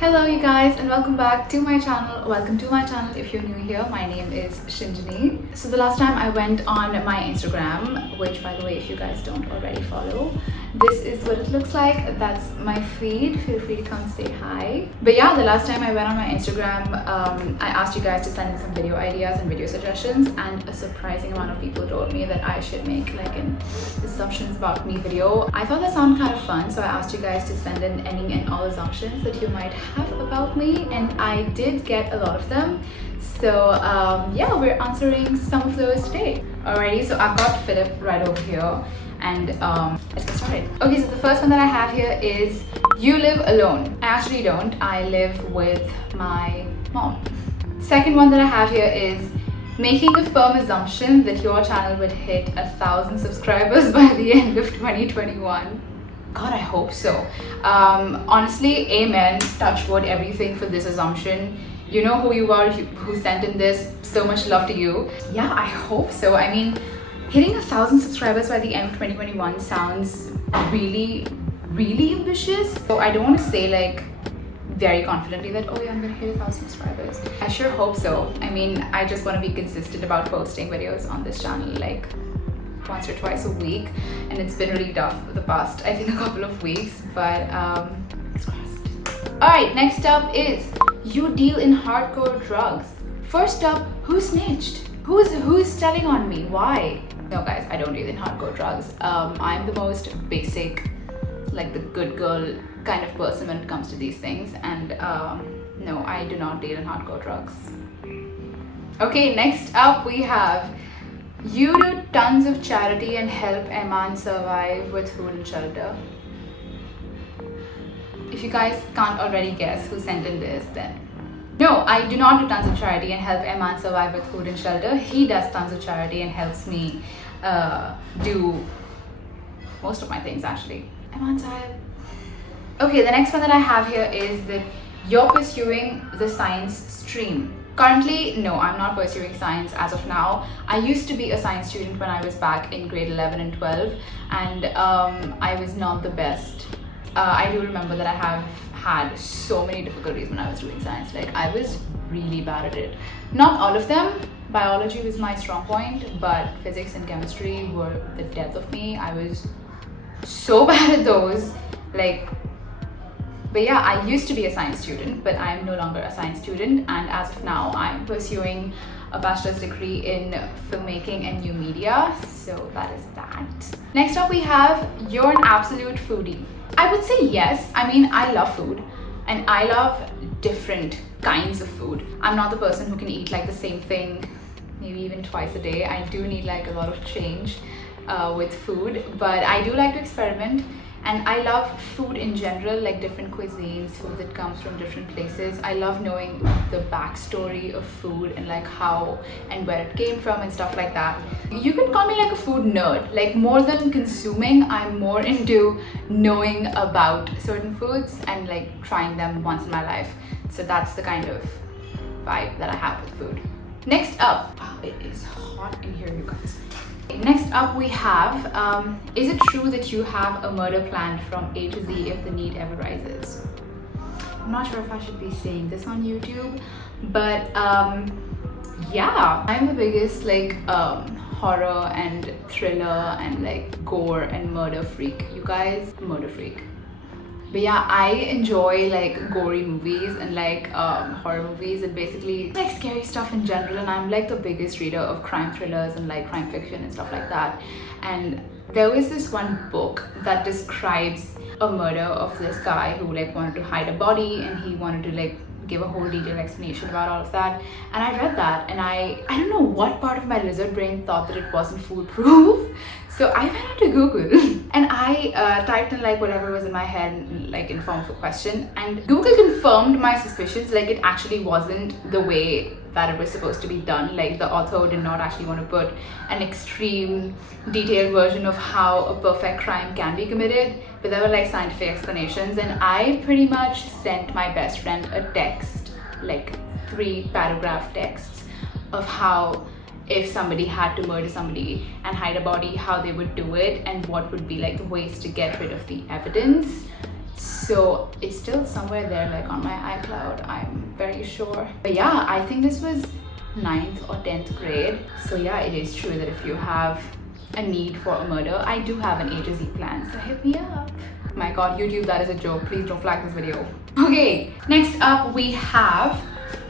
Hello you guys and welcome back to my channel. Welcome to my channel if you're new here. My name is Shinjini. So the last time I went on my Instagram, which by the way if you guys don't already follow, this is what it looks like. That's my feed. Feel free to come say hi. But yeah, the last time I went on my Instagram, I asked you guys to send in some video ideas and video suggestions, and a surprising amount of people told me that I should make like an assumptions about me video. I thought that sounded kind of fun, so I asked you guys to send in any and all assumptions that you might have about me, and I did get a lot of them. So yeah, we're answering some of those today. Alrighty, so I've got Philip right over here, and let's get started. Okay, so the first one that I have here is, you live alone. I actually don't. I live with my mom. Second one that I have here is, making a firm assumption that your channel would hit 1,000 subscribers by the end of 2021. God, I hope so. Honestly, amen, touch wood, everything for this assumption. You know who you are, who sent in this. So much love to you. Yeah, I hope so. I mean, hitting 1,000 subscribers by the end of 2021 sounds really, really ambitious. So I don't want to say like very confidently that, oh yeah, I'm gonna hit 1,000 subscribers. I sure hope so. I mean, I just want to be consistent about posting videos on this channel like once or twice a week, and it's been really tough for the past, I think, a couple of weeks, but it's crossed. Alright, next up is, you deal in hardcore drugs. First up, who snitched? Who's telling on me? Why? No guys, I don't deal in hardcore drugs. I'm the most basic, like the good girl kind of person when it comes to these things, and no, I do not deal in hardcore drugs. Okay, next up we have, you do tons of charity and help Eman survive with food and shelter. If you guys can't already guess who sent in this, then no, I do not do tons of charity and help Eman survive with food and shelter. He does tons of charity and helps me do most of my things actually. Eman Sahib. Okay, the next one that I have here is that you're pursuing the science stream. Currently, no, I'm not pursuing science as of now. I used to be a science student when I was back in grade 11 and 12, and I was not the best. I do remember that I have had so many difficulties when I was doing science. Like, I was really bad at it. Not all of them. Biology was my strong point, but physics and chemistry were the death of me. I was so bad at those. But yeah, I used to be a science student, but I'm no longer a science student, and as of now, I'm pursuing a bachelor's degree in filmmaking and new media, so that is that. Next up we have, you're an absolute foodie. I would say yes. I mean, I love food, and I love different kinds of food. I'm not the person who can eat like the same thing, maybe even twice a day. I do need like a lot of change with food, but I do like to experiment. And I love food in general, like different cuisines, food that comes from different places. I love knowing the backstory of food and like how and where it came from and stuff like that. You can call me like a food nerd. Like, more than consuming, I'm more into knowing about certain foods and like trying them once in my life. So that's the kind of vibe that I have with food. Next up, wow, it is hot in here, you guys. Next up we have, is it true that you have a murder planned from A to Z if the need ever rises? I'm not sure if I should be saying this on YouTube, but yeah, I'm the biggest like horror and thriller and like gore and murder freak. You guys, murder freak. But yeah, I enjoy like gory movies and like horror movies and basically like scary stuff in general, and I'm like the biggest reader of crime thrillers and like crime fiction and stuff like that. And there was this one book that describes a murder of this guy who like wanted to hide a body, and he wanted to like give a whole detailed explanation about all of that. And I read that, and I don't know what part of my lizard brain thought that it wasn't foolproof. So I went on to Google and I typed in like whatever was in my head, like in form of a question, and Google confirmed my suspicions. Like, it actually wasn't the way that it was supposed to be done. Like, the author did not actually want to put an extreme detailed version of how a perfect crime can be committed, but there were like scientific explanations. And I pretty much sent my best friend a text, like 3-paragraph texts of how, if somebody had to murder somebody and hide a body, how they would do it and what would be like the ways to get rid of the evidence. so it's still somewhere there, like on my iCloud, I'm very sure. But yeah, I think this was 9th or 10th grade. So yeah, it is true that if you have a need for a murder, I do have an A to Z plan, so hit me up. My god, YouTube, that is a joke. Please don't flag this video. Okay, next up we have,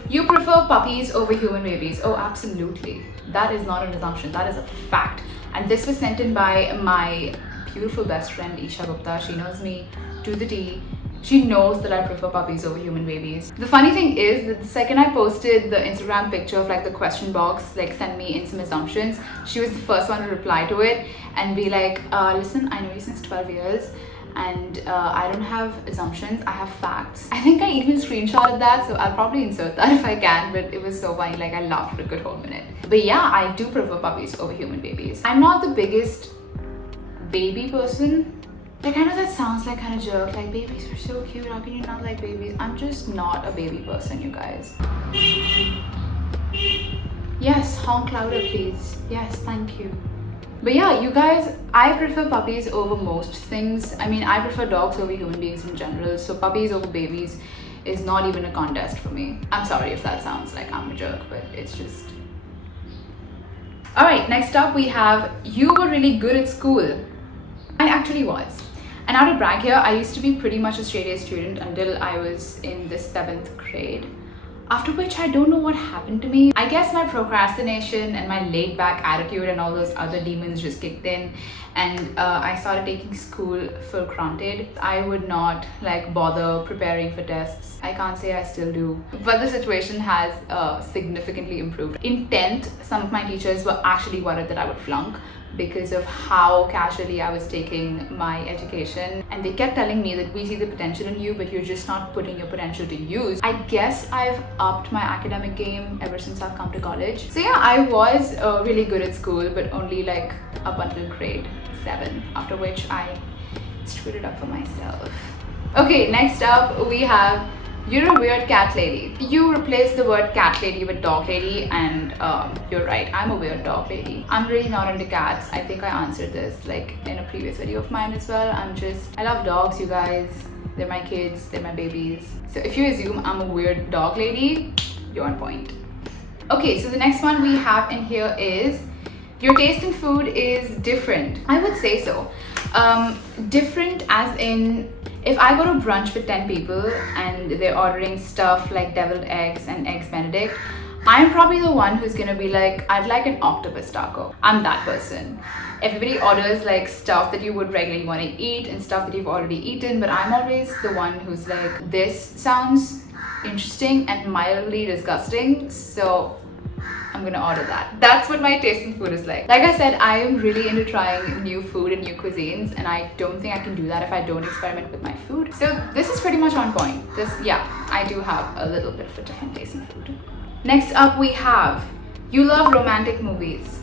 you prefer puppies over human babies. Oh, absolutely. That is not an assumption, that is a fact. And this was sent in by my beautiful best friend Isha Gupta. She knows me to the T. She knows that I prefer puppies over human babies. The funny thing is that the second I posted the Instagram picture of like the question box, like send me in some assumptions, she was the first one to reply to it and be like, listen, I know you since 12 years and I don't have assumptions, I have facts. I think I even screenshotted that, so I'll probably insert that if I can, but it was so funny, like I laughed for a good whole minute. But yeah, I do prefer puppies over human babies. I'm not the biggest baby person. Like, I know that sounds like kind of jerk, like babies are so cute, how can you not like babies? I'm just not a baby person, you guys. Yes, honk louder please. Yes, thank you. But yeah, you guys, I prefer puppies over most things. I mean, I prefer dogs over human beings in general, so puppies over babies is not even a contest for me. I'm sorry if that sounds like I'm a jerk, but it's just... Alright, next up we have, you were really good at school. I actually was. And now to brag here, I used to be pretty much a straight A student until I was in the 7th grade. After which I don't know what happened to me. I guess my procrastination and my laid back attitude and all those other demons just kicked in, and I started taking school for granted. I would not like bother preparing for tests. I can't say I still do, but the situation has significantly improved. In 10th, some of my teachers were actually worried that I would flunk because of how casually I was taking my education, and they kept telling me that we see the potential in you, but you're just not putting your potential to use. I guess I've upped my academic game ever since I've come to college. So yeah, I was really good at school, but only like up until grade 7, after which I screwed it up for myself. Okay, next up we have, you're a weird cat lady. You replace the word cat lady with dog lady, and you're right, I'm a weird dog lady. I'm really not into cats. I think I answered this like in a previous video of mine as well. I love dogs, you guys. They're my kids, they're my babies. So if you assume I'm a weird dog lady, you're on point. Okay, so the next one we have in here is, your taste in food is different. I would say so. Different as in, if I go to brunch with 10 people and they're ordering stuff like deviled eggs and eggs benedict, I'm probably the one who's gonna be like, I'd like an octopus taco. I'm that person. Everybody orders like stuff that you would regularly want to eat and stuff that you've already eaten, but I'm always the one who's like, this sounds interesting and mildly disgusting, so I'm gonna order that. That's what my taste in food is like. Like I said, I am really into trying new food and new cuisines, and I don't think I can do that if I don't experiment with my food. So this is pretty much on point. Yeah, I do have a little bit of a different taste in food. Next up we have, you love romantic movies.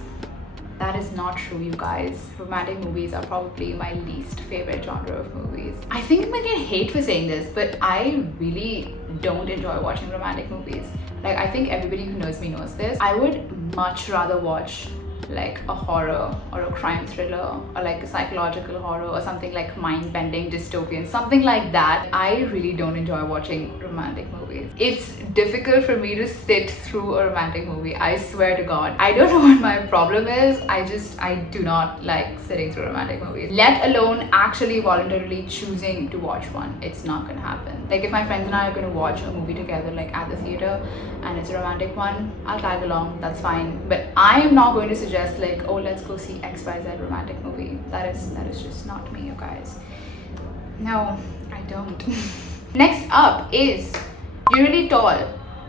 That is not true, you guys. Romantic movies are probably my least favorite genre of movies. I think I'm gonna get hate for saying this, but I really don't enjoy watching romantic movies. Like, I think everybody who knows me knows this. I would much rather watch like a horror or a crime thriller or like a psychological horror or something like mind-bending dystopian, something like that. I really don't enjoy watching romantic movies. It's difficult for me to sit through a romantic movie, I swear to God. I don't know what my problem is. I do not like sitting through romantic movies, let alone actually voluntarily choosing to watch one. It's not gonna happen. Like, if my friends and I are gonna watch a movie together like at the theater and it's a romantic one, I'll tag along, that's fine. But I am not going to suggest like, oh, let's go see XYZ romantic movie. That is just not me, you guys. No, I don't. Next up is, you're really tall.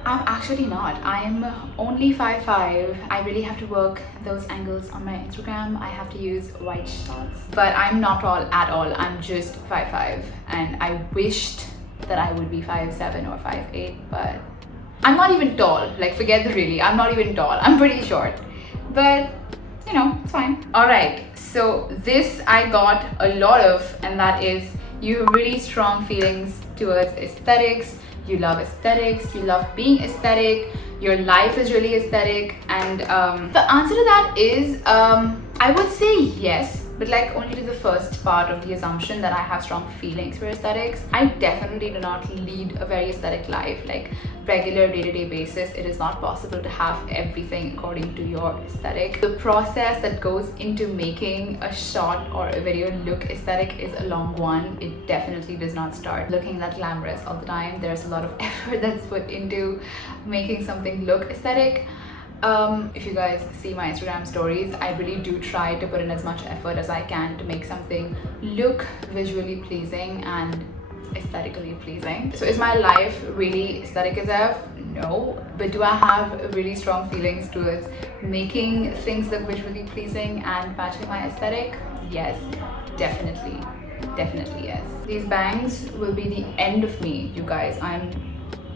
I'm actually not. I'm only 5'5". I really have to work those angles on my Instagram. I have to use wide shots. But I'm not tall at all. I'm just 5'5", and I wished that I would be 5'7" or 5'8", but I'm not even tall. Like, forget the really, I'm not even tall. I'm pretty short, but you know, it's fine. All right, so this I got a lot of, and that is, you have really strong feelings towards aesthetics. You love aesthetics, you love being aesthetic, your life is really aesthetic. And the answer to that is, I would say yes, but like only to the first part of the assumption that I have strong feelings for aesthetics. I definitely do not lead a very aesthetic life, like regular day-to-day basis. It is not possible to have everything according to your aesthetic. The process that goes into making a shot or a video look aesthetic is a long one. It definitely does not start looking that glamorous all the time. There's a lot of effort that's put into making something look aesthetic. If you guys see my Instagram stories, I really do try to put in as much effort as I can to make something look visually pleasing and aesthetically pleasing. So is my life really aesthetic as F? No. But do I have really strong feelings towards making things look visually pleasing and matching my aesthetic? Yes, definitely. Definitely yes. These bangs will be the end of me, you guys. I'm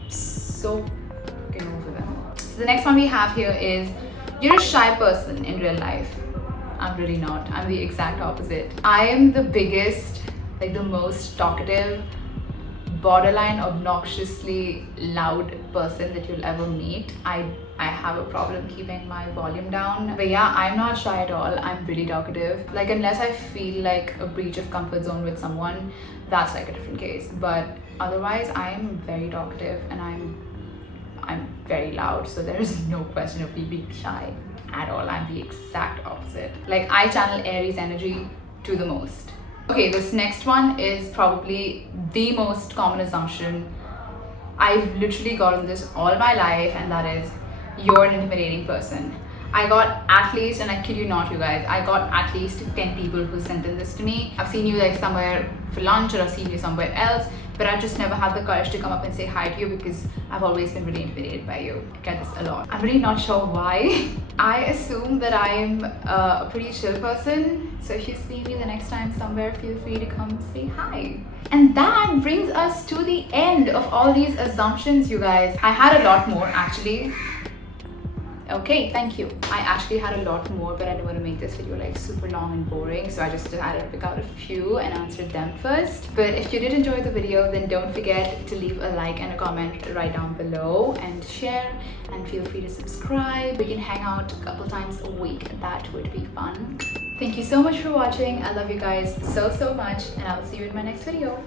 so fucking over them. So the next one we have here is, you're a shy person in real life. I'm really not. I'm the exact opposite. I am the biggest, like the most talkative, borderline obnoxiously loud person that you'll ever meet. I have a problem keeping my volume down. But yeah, I'm not shy at all. I'm really talkative. Like unless I feel like a breach of comfort zone with someone, that's like a different case. But otherwise, I'm very talkative and I'm very loud. So there is no question of me being shy at all. I'm the exact opposite. Like I channel Aries energy to the most. Okay, this next one is probably the most common assumption. I've literally gotten this all my life, and that is, you're an intimidating person. I got at least, and I kid you not you guys, I got at least 10 people who sent in this to me. I've seen you like somewhere for lunch, or I've seen you somewhere else, but I've just never had the courage to come up and say hi to you because I've always been really intimidated by you. I get this a lot. I'm really not sure why. I assume that I'm a pretty chill person, so if you see me the next time somewhere, feel free to come say hi. And that brings us to the end of all these assumptions, you guys. I had a lot more actually. Okay, thank you. I actually had a lot more, but I didn't want to make this video like super long and boring, so I just decided to pick out a few and answer them first. But if you did enjoy the video, then don't forget to leave a like and a comment right down below, and share, and feel free to subscribe. We can hang out a couple times a week. That would be fun. Thank you so much for watching. I love you guys so much, and I'll see you in my next video.